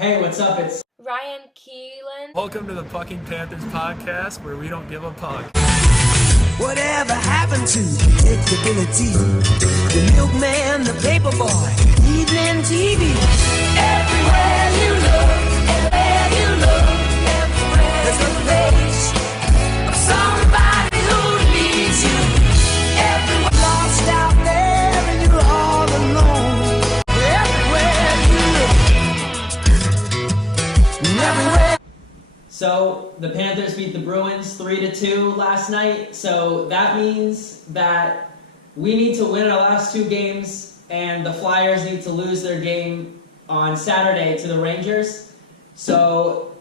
Hey, what's up? It's Ryan Keelan. Welcome to the Fucking Panthers podcast, where we don't give a puck. Whatever happened to predictability? The milkman, the paper boy, evening TV. Everywhere you look, there's a place of somebody who needs you. Everyone lost out there and you're all alone. Everywhere you look, everywhere. So the Panthers beat the Bruins 3-2 last night. So that means that we need to win our last two games, and the Flyers need to lose their game on Saturday to the Rangers. So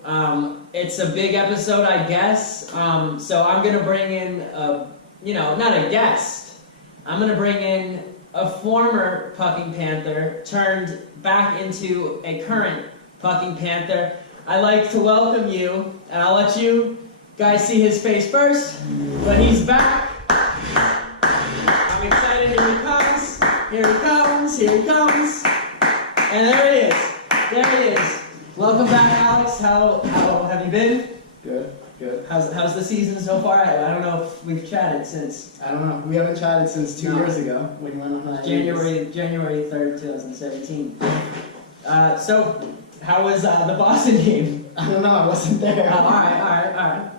it's a big episode, I guess. So I'm gonna bring in not a guest. I'm gonna bring in a former Pucking Panther turned back into a current Pucking Panther. I'd like to welcome you, and I'll let you guys see his face first, but he's back. I'm excited. Here he comes. Here he comes. Here he comes. And there he is. There he is. Welcome back, Alex. How have you been? Good. How's the season so far? I don't know if we've chatted since. I don't know. We haven't chatted since 2 years ago when you went on that. January 3rd, 2017. So, how was the Boston game? I don't know. I wasn't there. All right.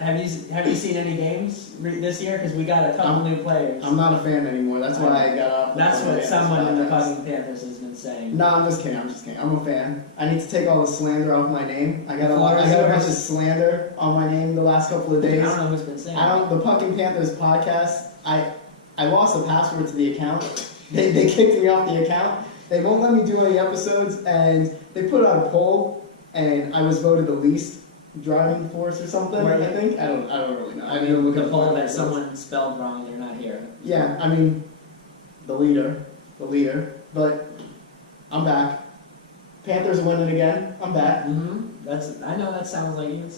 Have you seen any games this year? Because we got a couple new players. I'm not a fan anymore. That's why I got off. That's what someone in the Pucking Panthers has been saying. No, I'm just kidding. I'm a fan. I need to take all the slander off my name. I got a bunch of slander on my name the last couple of days. I don't know who's been saying. The Pucking Panthers podcast. I lost the password to the account. They kicked me off the account. They won't let me do any episodes, and they put out a poll, and I was voted the least driving force or something. I think I don't really know. I mean, the poll that someone spelled wrong. They're not here. Yeah, I mean, the leader. But I'm back. Panthers are winning again. I'm back. I know that sounds like you.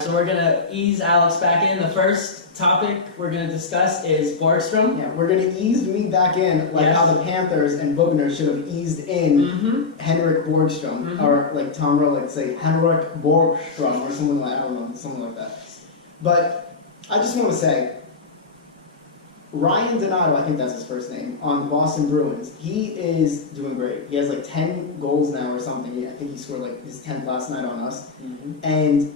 So we're gonna ease Alex back in. The first topic we're gonna discuss is borgstrom. Yeah, we're gonna ease me back in how the Panthers and Bugner should have eased in Henrik Borgstrom, or like Tom Rowland say Henrik Borgstrom or something like that. But I just want to say, Ryan Donato, I think that's his first name, on the Boston Bruins, he is doing great. He has like 10 goals now or something. I think he scored like his 10th last night on us, and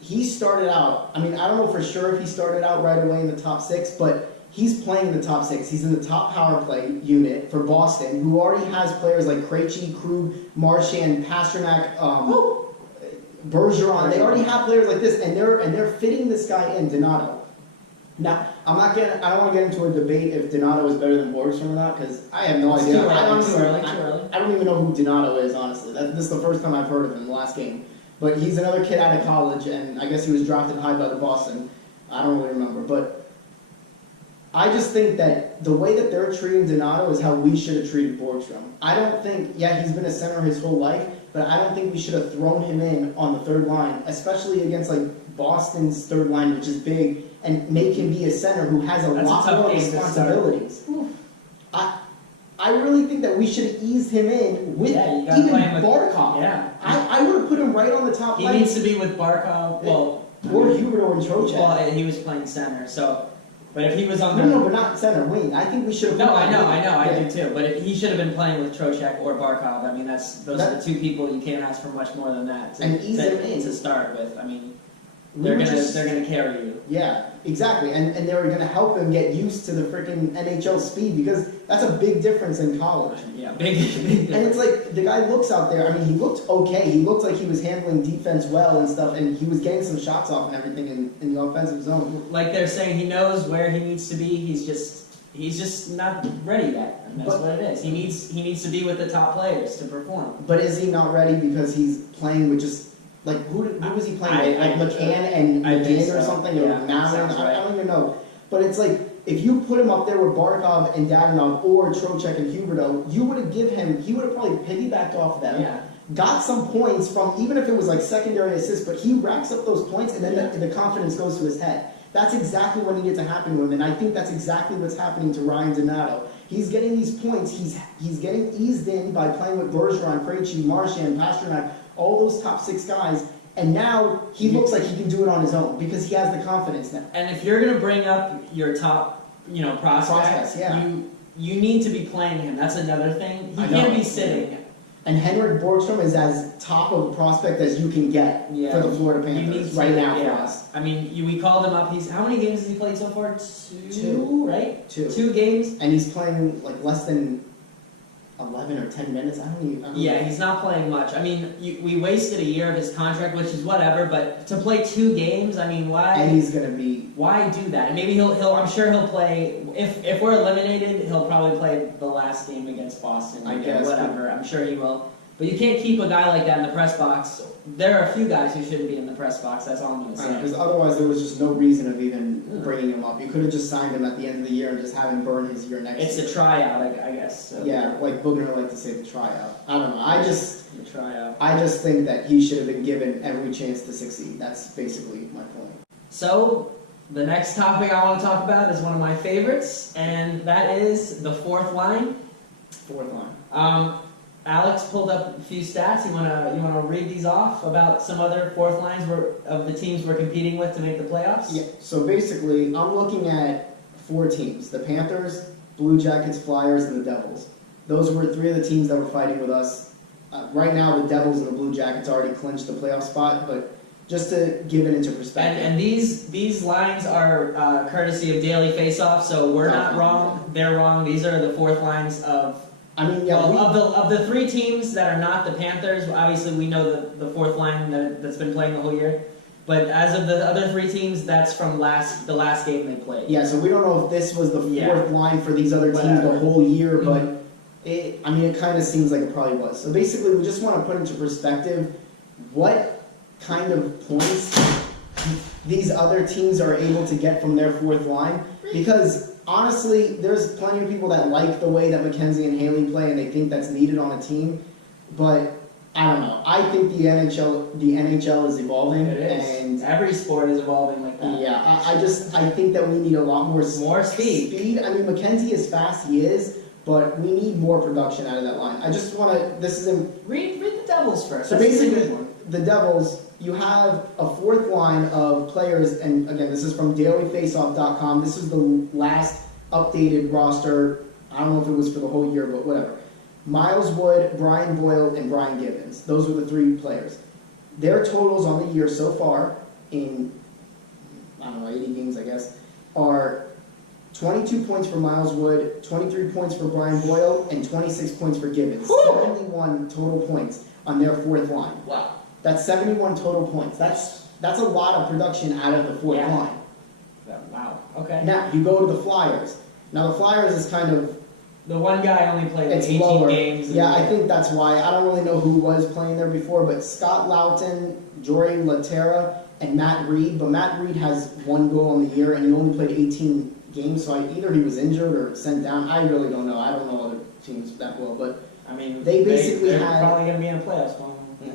he started out, I mean, I don't know for sure if he started out right away in the top six, but he's playing in the top six. He's in the top power play unit for Boston, who already has players like Krejci, Krug, Marchand, Pasternak, Bergeron. They already have players like this, and they're fitting this guy in, Donato. Now, I don't want to get into a debate if Donato is better than Borgstrom or not, because I have no idea. I don't even know who Donato is, honestly. This is the first time I've heard of him in the last game. But he's another kid out of college, and I guess he was drafted high by the Boston. I don't really remember. But I just think that the way that they're treating Donato is how we should have treated Borgstrom. I don't think, he's been a center his whole life, but I don't think we should have thrown him in on the third line, especially against like Boston's third line, which is big, and make him be a center who has a lot more responsibilities. I really think that we should have eased him in with even Barkov. Yeah. I would have put him right on the top line. He needs to be with Barkov. Well, or Huberdeau and Trocheck. Well, he was playing center, so. But if he was on No, but not center, wing. I think we should have. No, I know, I do too. But he should have been playing with Trocheck or Barkov. I mean, those are the two people you can't ask for much more than that to start with. I mean, they're gonna carry you. Yeah, exactly, and they're gonna help him get used to the freaking NHL speed, because that's a big difference in college. Yeah, big difference. And it's like the guy looks out there. I mean, he looked okay. He looked like he was handling defense well and stuff, and he was getting some shots off and everything in the offensive zone. Like they're saying, he knows where he needs to be. He's just not ready yet, and that's what it is. He needs to be with the top players to perform. But is he not ready because he's playing with just like who was he playing with? Like McCann and McGinn or something, or Mallon? I don't even know. But it's like, if you put him up there with Barkov and Dadonov or Trocheck and Huberdeau, he would have probably piggybacked off them, got some points from, even if it was like secondary assists, but he racks up those points, and then the confidence goes to his head. That's exactly what needed to happen to him, and I think that's exactly what's happening to Ryan Donato. he's getting these points. He's getting eased in by playing with Bergeron, Krejci, Marchand, Pasternak, all those top 6 guys. And now he looks like he can do it on his own because he has the confidence now. And if you're going to bring up your top, prospects, yeah. you need to be playing him. That's another thing. He can't be sitting. And Henrik Borgstrom is as top of a prospect as you can get for the Florida Panthers right now for us. I mean, we called him up. How many games has he played so far? Two, right? 2 games. And he's playing like less than 11 or 10 minutes. I don't even. Yeah, he's not playing much. I mean, we wasted a year of his contract, which is whatever. But to play 2 games, I mean, why? And he's gonna be. Why do that? And maybe he'll. I'm sure he'll play. If we're eliminated, he'll probably play the last game against Boston. I guess. Whatever. I'm sure he will. But you can't keep a guy like that in the press box. There are a few guys who shouldn't be in the press box. That's all I'm going to say. Because otherwise, there was just no reason of even bringing him up. You could have just signed him at the end of the year and just have him burn his year next year. It's a tryout, I guess. So. Yeah, like Booger liked to say, the tryout. I don't know. The tryout. I just think that he should have been given every chance to succeed. That's basically my point. So the next topic I want to talk about is one of my favorites, and that is the 4th line. 4th line. Alex pulled up a few stats. You wanna read these off about some other 4th lines of the teams we're competing with to make the playoffs? Yeah. So basically, I'm looking at 4 teams: the Panthers, Blue Jackets, Flyers, and the Devils. Those were 3 of the teams that were fighting with us. Right now, the Devils and the Blue Jackets already clinched the playoff spot, but just to give it into perspective. And these lines are courtesy of Daily Faceoff, so we're not wrong. They're wrong. These are the 4th lines of. I mean, yeah. Of the 3 teams that are not the Panthers, obviously we know the 4th line that's been playing the whole year. But as of the other 3 teams, that's from the last game they played. Yeah, so we don't know if this was the 4th line for these other teams the whole year, but it kind of seems like it probably was. So basically, we just want to put into perspective what kind of points these other teams are able to get from their 4th line, because honestly, there's plenty of people that like the way that Mackenzie and Haley play, and they think that's needed on a team. But I don't know. I think the NHL is evolving, it is. And every sport is evolving like that. Yeah, I think that we need a lot more speed. I mean, Mackenzie is fast, he is, but we need more production out of that line. I just want to. This is read the Devils first. So basically, the Devils. You have a 4th line of players, and again, this is from dailyfaceoff.com. This is the last updated roster. I don't know if it was for the whole year, but whatever. Miles Wood, Brian Boyle, and Brian Gibbons. Those were the 3 players. Their totals on the year so far, in, 80 games, I guess, are 22 points for Miles Wood, 23 points for Brian Boyle, and 26 points for Gibbons. 71 total points on their 4th line. Wow. That's 71 total points. That's a lot of production out of the 4th line. Wow. Okay. Now, you go to the Flyers. Now, the Flyers is kind of... The one guy only played like 18 lower. games. Yeah, I think that's why. I don't really know who was playing there before, but Scott Loughton, Jory Laterra, and Matt Reed. But Matt Reed has 1 goal in the year, and he only played 18 games, so either he was injured or sent down. I really don't know. I don't know other teams that well, but... I mean, they're probably going to be in the playoffs. Yeah.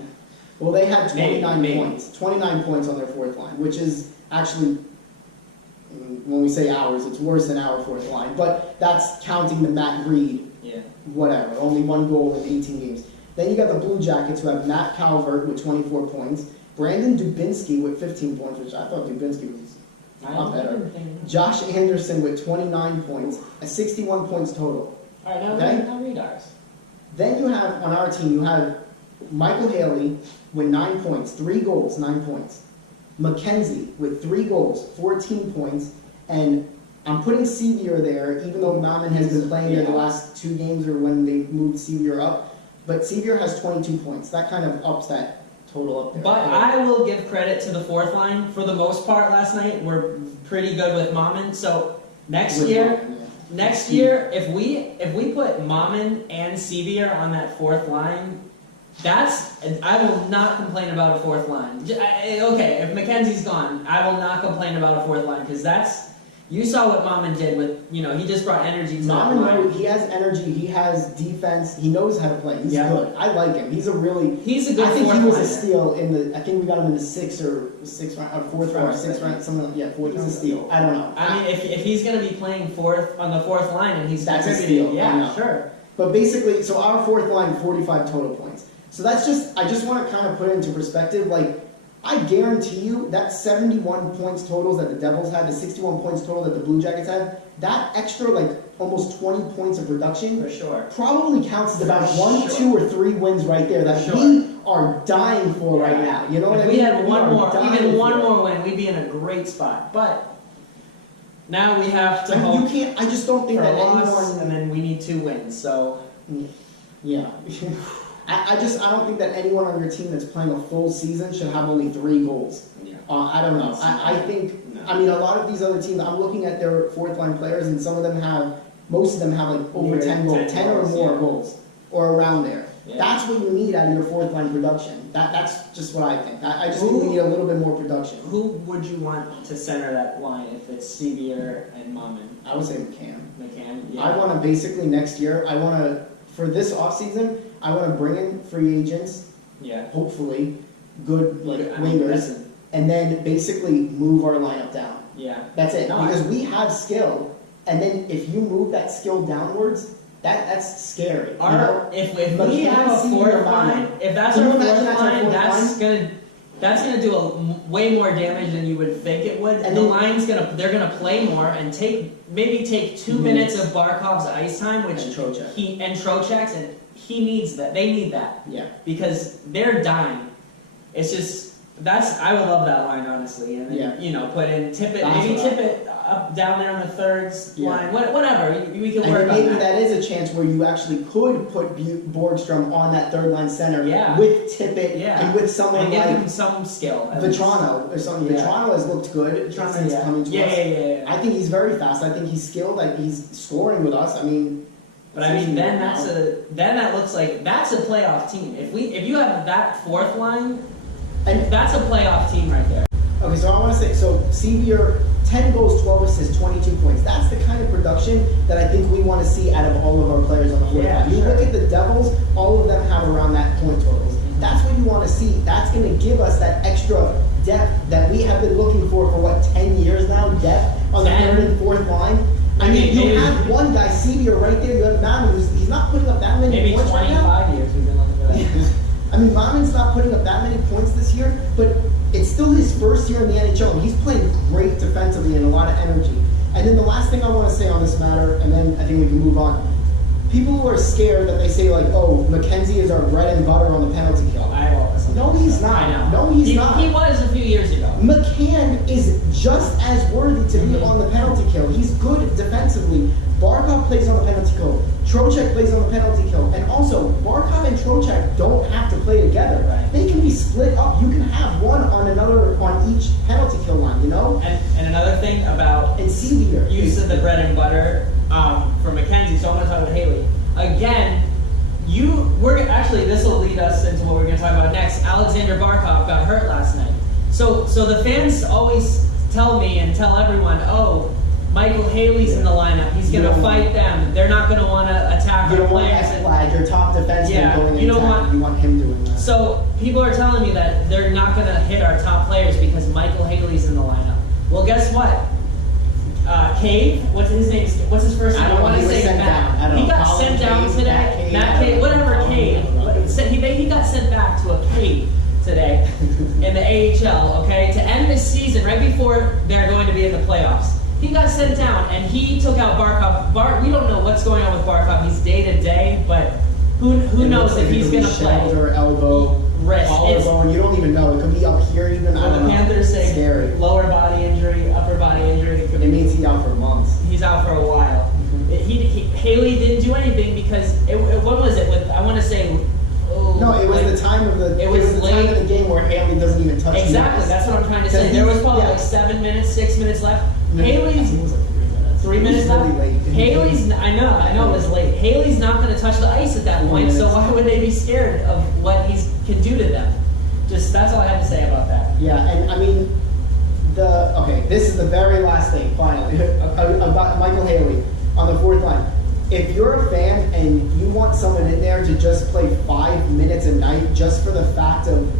Well, they had 29 maybe. points. 29 points on their 4th line, which is actually, when we say ours, it's worse than our 4th line. But that's counting the Matt Reed, whatever, only 1 goal in 18 games. Then you got the Blue Jackets, who have Matt Calvert with 24 points, Brandon Dubinsky with 15 points, which I thought Dubinsky was a lot better. Josh Anderson with 29 points, 61 points total. All right, now read ours. Then you have, on our team, you have Michael Haley with 9 points, 3 goals, 9 points. Mackenzie with 3 goals, 14 points. And I'm putting Sevier there, even though Mammon has been playing there the last 2 games or when they moved Sevier up. But Sevier has 22 points. That kind of ups that total up there. But I will give credit to the 4th line. For the most part last night, we're pretty good with Mammon. So next year, if we put Mammon and Sevier on that 4th line, I will not complain about a 4th line. Okay, if Mackenzie's gone, I will not complain about a 4th line, because You saw what Maman did with, he just brought energy to that Maman, line. he has energy, he has defense, he knows how to play. He's Yeah. good. I like him. He's a good I think he was a liner. steal I think we got him in the sixth round, or fourth round, or sixth round, something like that. Yeah, fourth is a steal. I don't know. I mean, if he's going to be playing on the fourth line and he's That's a contributing, steal. I yeah, know. sure. But basically, so our fourth line, 45 total points. So that's I just want to kind of put it into perspective. Like, I guarantee you that 71 points totals that the Devils had, the 61 points total that the Blue Jackets had, that extra, like, almost 20 points of production For sure. probably counts as about For 1, sure. 2, or 3 wins right there that For we are dying for right Yeah. now. You know what I If mean? we had We one are more, dying even one for it. more win, we'd be in a great spot. But now we have to I mean, hope you can't. I just don't think for a that loss, anyone. and then we need 2 wins. So Yeah. I don't think that anyone on your team that's playing a full season should have only 3 goals. yeah. I don't know. I think, I mean, a lot of these other teams, I'm looking at their fourth line players, and most of them have like over Near 10 goals, 10 or goals, more yeah. goals, or around there. Yeah. That's what you need out of your fourth line production. That's just what I think. I just think we need a little bit more production. Who would you want to center that line if it's Sevier and Maman? I would say McCann. McCann? Yeah. I want to basically next year, for this offseason, I want to bring in free agents, Yeah. hopefully, good like I mean, wingers, listen, and then basically move our lineup down. yeah. That's it. No, Because we have skill, and then if you move that skill downwards, that's scary. You know? If But we you have a can't see fourth your line, line. if that's Can our you fourth imagine that's our line, fourth that's gonna do way more damage than you would think it would. And And the then- line's they're gonna play more and maybe take 2 minutes of Barkov's ice time, which And Trocheck. and Trocheck's, and he needs that. They need that Yeah. because they're dying. It's just I would love that line honestly, and then, Yeah. Put in Tippett, That's maybe what I- Tippett up down there on the thirds Yeah. line, whatever. We can And work then on maybe that. that is a chance where you actually could put Borgstrom on that third line center Yeah. with Tippett Yeah. and with someone And give like him some skill. at least. Vitrano or something. Yeah. Vitrano has looked good Vitrano, since yeah. coming to Yeah, us. yeah. I think he's very fast. I think he's skilled. Like he's scoring with us. I mean, But I mean, then that looks like that's a playoff team. If you have that fourth line, and that's a playoff team right there. okay, so I want to say, so Sevier, 10 goals, 12 assists, 22 points. That's the kind of production that I think we want to see out of all of our players on the fourth Yeah, line. You sure. look at the Devils, all of them have around that point totals. That's what you want to see. That's going to give us that extra depth that we have been looking for 10 years now, depth on the 10. third and fourth line. I mean, you have one guy, Sevier, right there. You have Maman, he's not putting up that many Maybe points right now. 25 years we've been looking for that. I mean, Maman's not putting up that many points this year, but it's still his first year in the NHL, and he's playing great defensively and a lot of energy. And then the last thing I want to say on this matter, and then I think we can move on. People who are scared that they say like, oh, McKenzie is our bread and butter on the penalty kill. No, he's not. I know. No, he's He not. was a few years ago. McCann is just as worthy to be on the penalty kill. He's good defensively. Barkov plays on the penalty kill. Trocheck plays on the penalty kill. And also, Barkov and Trocheck don't have to play together. Right. They can be split up. You can have one on each penalty kill line, you know? And another thing about And Sevier. use of the bread and butter for McKenzie. So I'm going to talk about Haley again. This will lead us into what we're going to talk about next. Alexander Barkov got hurt last night. So the fans always tell me and tell everyone, oh, Michael Haley's in the lineup. He's going to fight them. They're not going to want to attack You our don't want players. that flag, your top defenseman Yeah, going in you don't attack. want- You want him doing that. So people are telling me that they're not going to hit our top players because Michael Haley's in the lineup. Well, guess what? Cave, what's his name? What's his first name? I don't know, want to he was say sent Matt. down. I don't He know, got Colin sent down Cave, today. Matt Matt Cave, Cave, whatever Cave. He got sent back to a cave today in the AHL, okay, to end this season right before they're going to be in the playoffs. He got sent down and he took out Barkov. We don't know what's going on with Barkov. He's day to day, but who knows if he's going to play. Shoulder, elbow, Wrist. collarbone, you don't even know. It could be up here even. I When don't the know. Panthers say Scary. lower body injury, upper body injury, it could It be means he's out for months. he's out for a while. Haley didn't do anything because what was it? I want to say. No, it was the time of the. It was the time late. of the game where Haley doesn't even touch. Exactly, the ice. that's what I'm trying to say. Because There was probably yeah. like 7 minutes, 6 minutes left. No, I think Haley's it was like 3 minutes. 3 minutes It was left. really late. Haley's, I know it was late. Haley's not going to touch the ice at that 3 point, so minutes. why would they be scared of what he can do to them? Just that's all I have to say about that. Yeah, and I mean, Okay, this is the very last thing, finally, about Michael Haley on the fourth line. If you're a fan and you want someone in there to just play 5 minutes a night just for the fact of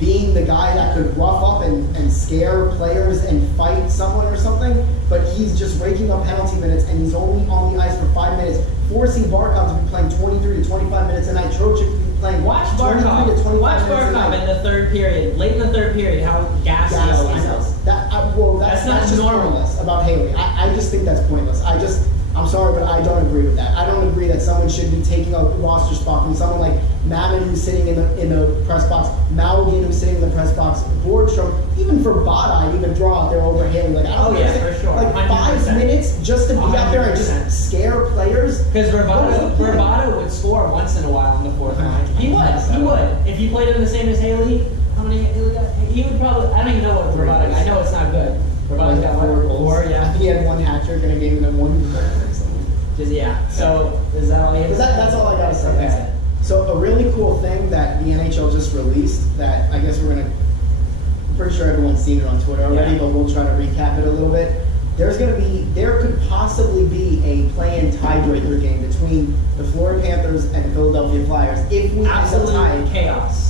being the guy that could rough up and scare players and fight someone or something, but he's just raking up penalty minutes and he's only on the ice for 5 minutes, forcing Barkov to be playing 23 to 25 minutes a night, Trocheck to be playing Watch 23 to 25 Watch minutes a night. Barkov in the third period, late in the third period, how gassy he always is. That's not just normal. pointless about Haley. I just think that's pointless. I'm sorry, but I don't agree with that. I don't agree that someone should be taking a roster spot from someone like Mammon, who's sitting in the press box, Maugan, who's sitting in the press box, Borgstrom, even for Bada, you can throw out there over Haley. Like, I don't for sure. Like 5 100%. minutes just to be out there and 100%. just scare players. Because Bravado would score once in a while in the fourth line. He would. If you played him the same as Haley, how many Haley got? He would probably. I don't even know what Bravado. I know it's not good. Bravado's got four. I Yeah. think he had one hat trick in a game and then one. Just yeah. So is that all you have to say? That's all I gotta say. Okay. That's it. So a really cool thing that the NHL just released that I guess I'm pretty sure everyone's seen it on Twitter already, Yeah. but we'll try to recap it a little bit. There could possibly be a play-in tiebreaker game between the Florida Panthers and the Philadelphia Flyers if we end up Absolute tied. chaos.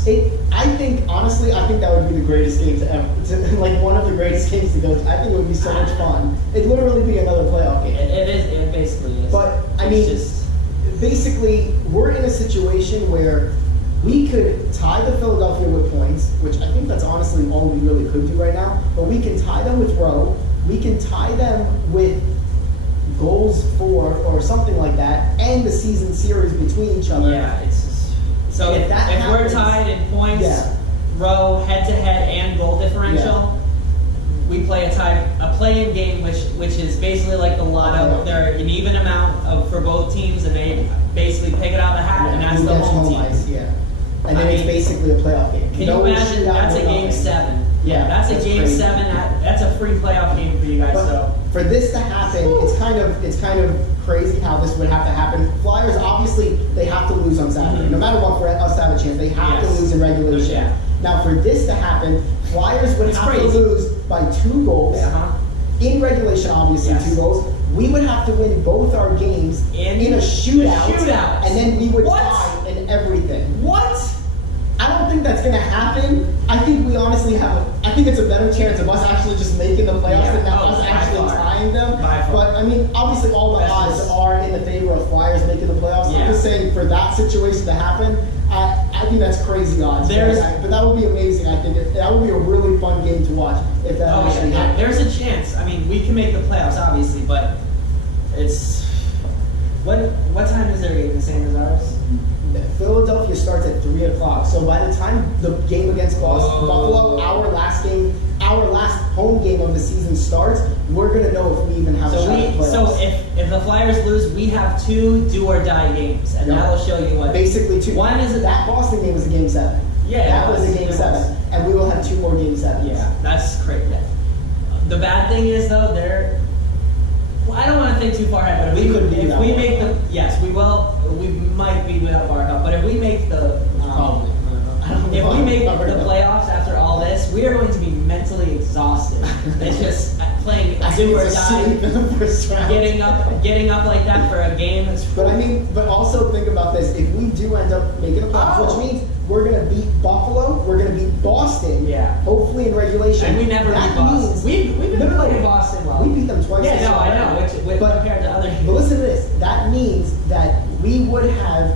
Honestly, I think that would be the greatest game to ever, like one of the greatest games to go to. I think it would be so much fun. It'd literally be another playoff game. It is. It basically is. But I It's mean, just, basically, we're in a situation where we could tie the Philadelphia with points, which I think that's honestly all we really could do right now. But we can tie them with Rowe. We can tie them with goals for or something like that, and the season series between each other. yeah. It's just, so If if that we're happens- tied in points, Yeah. row, head-to-head, and goal differential, we play a play-in game, which is basically like the lotto. Okay. They're an even amount for both teams, and they basically pick it out of the hat, and that's Who the gets home team. ice, yeah. And then I it's mean, basically a playoff game. Can No you imagine? shootout, That's a no game nothing. 7. Yeah, that's a that's game crazy. 7. That's a free playoff game for you guys. But So for this to happen, it's kind of crazy how this would have to happen. Flyers, obviously, they have to lose on Saturday. Mhm. No matter what, for us to have a chance, they have to Yes. lose in regulation. Yeah. Now, for this to happen, Flyers would It's have crazy. to lose by 2 goals. uh-huh. In regulation, obviously, Yes. 2 goals. We would have to win both our games In a shootout. a shootout. And then we would What? tie in everything. What? I don't think that's gonna happen. I think we honestly I think it's a better chance of us actually just making the playoffs Yeah. than that Oh, us by actually far. tying them. By far. But I mean, obviously all the That's odds just- are in the favor of Flyers making the playoffs. Yeah. I'm just saying for that situation to happen, I think that's crazy odds. But that would be amazing. I think that would be a really fun game to watch if that Oh, actually yeah. happened. There's a chance. I mean, we can make the playoffs, obviously, but it's what time is their game? The same as ours? Philadelphia starts at 3 o'clock. So by the time the game against Oh. Buffalo, our last home game of the season starts, we're gonna know if we even have a shot at playoffs. So if the Flyers lose, we have 2 do or die games, and Yeah. that'll show you what. Basically 2. One is that Boston game was a game 7. Yeah, that it was a was. game It 7, was. and we will have 2 more game 7s. Yeah, that's crazy. The bad thing is though, well, I don't want to think too far ahead, but We could be if without we Barkov. make the yes, we will. We might be without Barkov, but if we make the Probably. I don't know. if we make I don't the know. playoffs after all this, we are going to be mentally exhausted. It's just playing I think do or it's a die, sleep in the first round. getting up like that for a game. But I mean, but also think about this. If we do end up making the playoffs, Oh. which means we're going to beat Buffalo, we're going to beat Boston, Yeah. hopefully in regulation. And we never That beat Boston. means- We've been No, no, no. playing Boston well. We beat them twice. Yeah, this no, year I know. already. Which But- compared to other. But listen to this. That means that we would have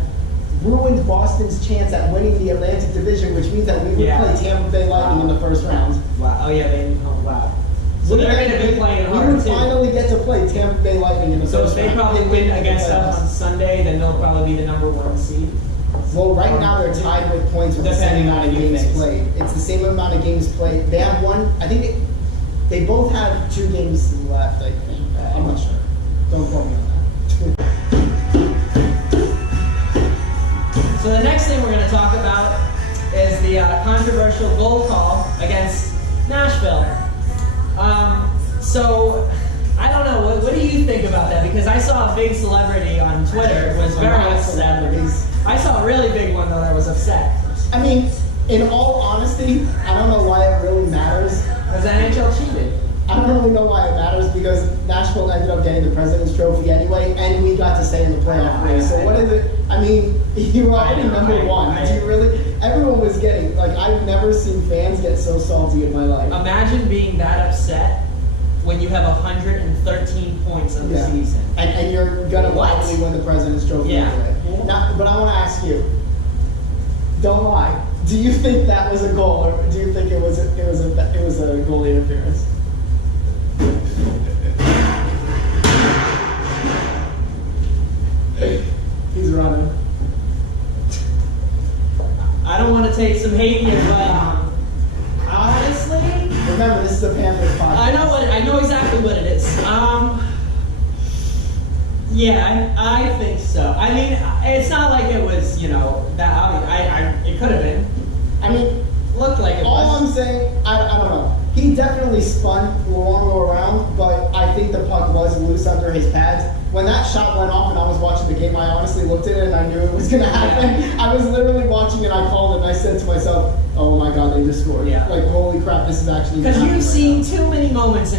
ruined Boston's chance at winning the Atlantic Division, which means that we would Yeah. play Tampa Bay Lightning in the first round. Wow. Oh yeah, they. Oh wow. So they're going to be playing We hard would too. finally get to play Tampa Bay Lightning in the So first if round. they probably win make the against us playoffs. on Sunday, then they'll probably be the #1 seed. Well, right now they're tied with points with the same Depending amount on of who games wins. played. It's the same amount of games played. They have one. I think they both have 2 games left. I think. I'm not sure. Don't quote me on that. So the next thing we're going to talk about is the controversial goal call against Nashville. So I don't know. What do you think about that? Because I saw a big celebrity on Twitter was very upset. I saw a really big one though that was upset. I mean, in all honesty, I don't know why it really matters. Because the NHL cheated. I don't really know why it matters because Nashville ended up getting the President's Trophy anyway, and we got to stay in the playoff race. So what is it? I mean, you were already number one. Do you really? Everyone was getting like I've never seen fans get so salty in my life. Imagine being that upset when you have 113 points on the season. And you're gonna likely win the President's Trophy anyway. Yeah. Now, but I want to ask you. Don't lie. Do you think that was a goal, or do you think it was a goalie interference? He's running. I don't want to take some hate here, but honestly, remember this is a Panthers podcast. I know exactly what it is. Yeah, I think so. I mean, it's not like it was, that it could have been. I mean, looked like it was. All I'm saying, I don't know. He definitely spun the long go around, but I think the puck was loose under his pads. When that shot went off and I was watching the game, I honestly looked at it and I knew it was going to happen. Yeah. I was literally watching it, I called it, and I said to myself, oh my God, they just scored. Yeah. Like, holy crap, this is actually because you've seen too many moments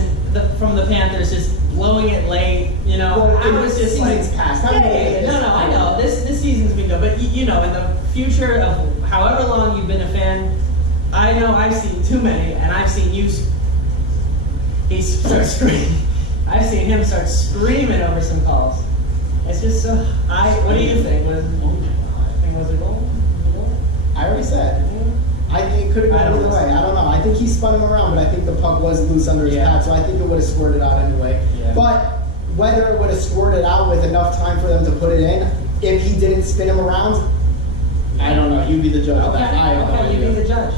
from the Panthers just blowing it late, Well, I was just season's past. No, I know. This season's been good, but in the future of however long you've been a fan, I know I've seen too many, and I've seen he starts screaming. I've seen him start screaming over some calls. It's just so. What do you think? Was it a goal? I already said. I think it could have gone either way. I don't know. I think he spun him around, but I think the puck was loose under his pad, so I think it would have squirted out anyway. Yeah. But whether it would have squirted out with enough time for them to put it in, if he didn't spin him around, I don't know. You be the judge of that. I don't know. You be the judge.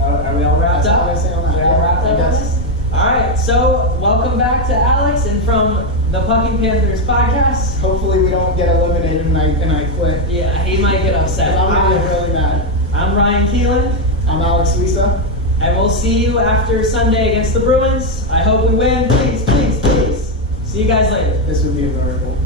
Are we all wrapped up? That's all I say on that. Are we all wrapped up on this? All right, so welcome back to Alex and from the Pucking Panthers podcast. Hopefully we don't get eliminated and I quit. Yeah, he might get upset. I'm really mad. I'm Ryan Keelan. I'm Alex Lisa. And we'll see you after Sunday against the Bruins. I hope we win. Please, please, please. See you guys later. This would be a miracle.